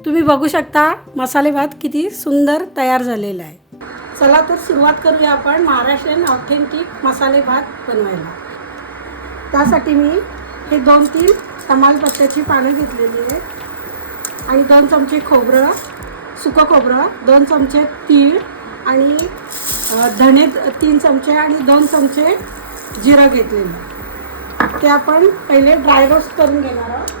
तुम्ही बघू शकता मसाले भात किती सुंदर तयार झालेला आहे। चला तर सुरुवात करूया आपण महाराष्ट्रीयन ऑथेंटिक मसाले भात बनवायला। त्यासाठी मी हे 2-3 तमालपत्त्याची पानं घेतलेली आहेत आणि 2 चमचे खोबरं, सुकं खोबरं, 2 चमचे तीळ आणि धणे 3 चमचे आणि 2 चमचे जिरं घेतलेलं। ते आपण पहिले ड्राय रोस्ट करून घेणार आहोत।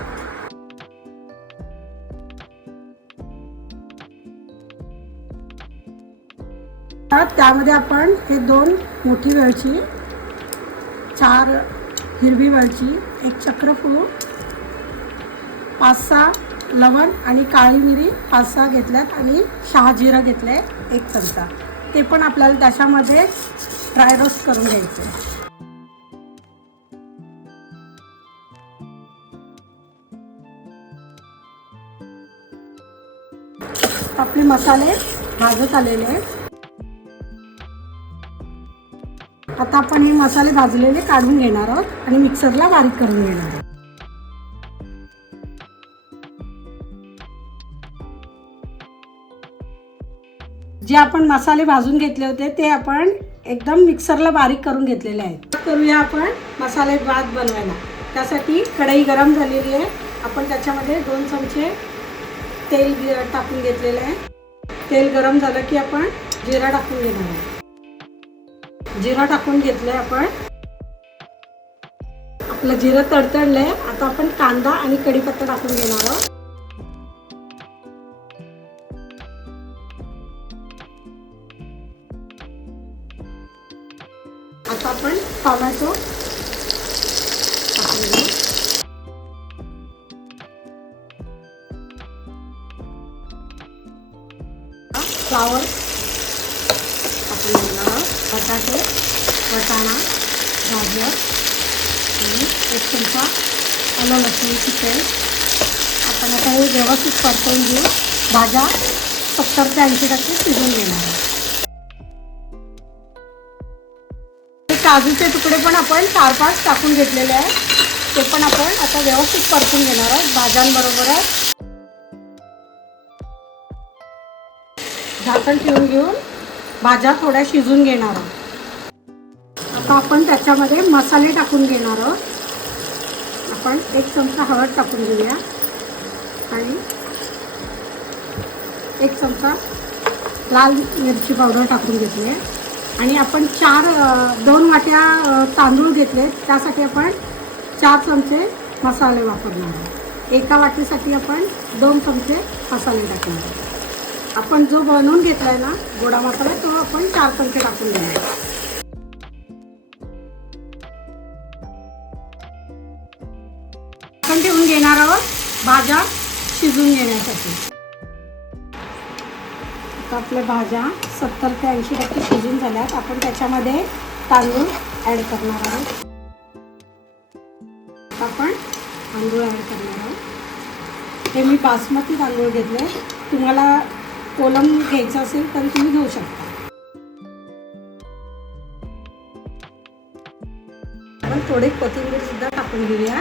त्यामध्ये आपण हे 2 मोठी वेलची, 4 हिरवी वेलची, 1 चक्रफूल, 5-6 लवंग आणि काळी मिरी 5-6 घेतल्यात आणि शहाजिरं घेतले 1 चमचा। ते पण आपल्याला त्याच्यामध्ये ड्राय रोस्ट करून घ्यायचे। आपले मसाले भाजत आलेले आहेत। आता आपण हे मसाले भाजलेले काढून घेणार आहोत आणि मिक्सरला बारीक करून घेणार आहोत। जे आपण मसाले भाजून घेतले होते ते आपण एकदम मिक्सरला बारीक करून घेतलेले आहेत। करूया आपण मसाले भात बनवायला। त्यासाठी कढई गरम झालेली आहे। आपण त्याच्यामध्ये 2 चमचे तेल टाकून घेतलेलं आहे। तेल गरम झालं की आपण जिरा टाकून घेणार आहोत। जिरा टाकून घेतलंय आपण। आपलं जिरं तडतडलंय। आता आपण कांदा आणि कढीपत्ता टाकून घेणार आहोत। आता आपण टोमॅटो टाकून घेऊ। फ्लावर टाकून घेणार आहोत। बटाटे, वाटाणा, गाजर आणि 1 चमचा आलं लसूणची पेस्ट। आपण आता हे व्यवस्थित परतवून घेऊ। भाज्या 70 ते 80% शिजवून घेणार आहोत। काजूचे तुकडे पण आपण 4-5 टाकून घेतलेले आहे। ते पण आपण आता व्यवस्थित परतून घेणार आहोत भाज्यांबरोबरच। झाकण ठेवून घेऊन भाज्या थोड्या शिजून घेणार आहोत। आता आपण त्याच्यामध्ये मसाले टाकून घेणार आहोत। आपण 1 चमचा हळद टाकून घेऊया आणि 1 चमचा लाल मिरची पावडर टाकून घेतली आहे आणि आपण 2 वाट्या तांदूळ घेतले। त्यासाठी आपण 4 चमचे मसाले वापरणार आहोत। एका वाटीसाठी आपण 2 चमचे मसाले टाकणार आहोत। आपण जो बनवून घेतलाय ना गोडा मसाला तो आपण 4 चमचे टाकून घेणार। आपण ठेवून घेणार आहोत भाज्या शिजून घेण्यासाठी। आता आपल्या भाज्या 70 ते 80% शिजून झाल्यात। आपण त्याच्यामध्ये तांदूळ ॲड करणार आहोत। आपण तांदूळ ॲड करणार आहोत। हे मी बासमती तांदूळ घेतले। तुम्हाला कोलम घ्यायचं असेल तर तुम्ही घेऊ शकता। आपण थोडे कोथिंबीर सुद्धा टाकून घेऊया।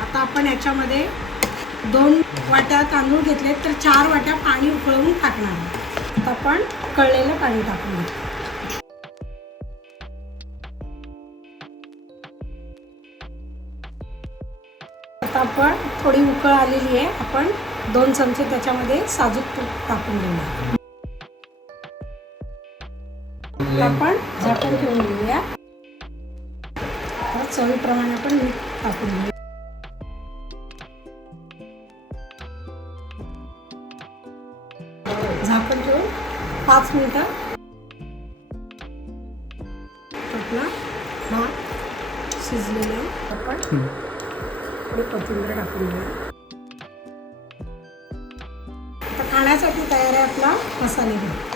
आता आपण याच्यामध्ये 2 वाट्या तांदूळ घेतले तर 4 वाट्या पाणी उकळवून टाकणार आहोत। आता आपण उकळलेलं पाणी टाकून घेऊ। आता आपण थोडी उकळ आलेली आहे। आपण 2 चमचे त्याच्यामध्ये साजूक तूप टाकून घेऊया। आपण झाकण ठेवून घेऊया। चवीप्रमाणे आपण मीठ टाकून घेऊ। झाकण ठेवून 5 मिनिटं आपला भात शिजलेला आहे। आपण थोडी कोथिंबीर टाकून घेऊया। आता खाण्यासाठी तयार आहे आपला मसाले भात।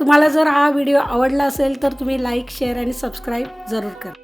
तुम्हाला जर हा व्हिडिओ आवडला असेल तर तुम्ही लाईक, शेअर आणि सबस्क्राईब जरूर करा।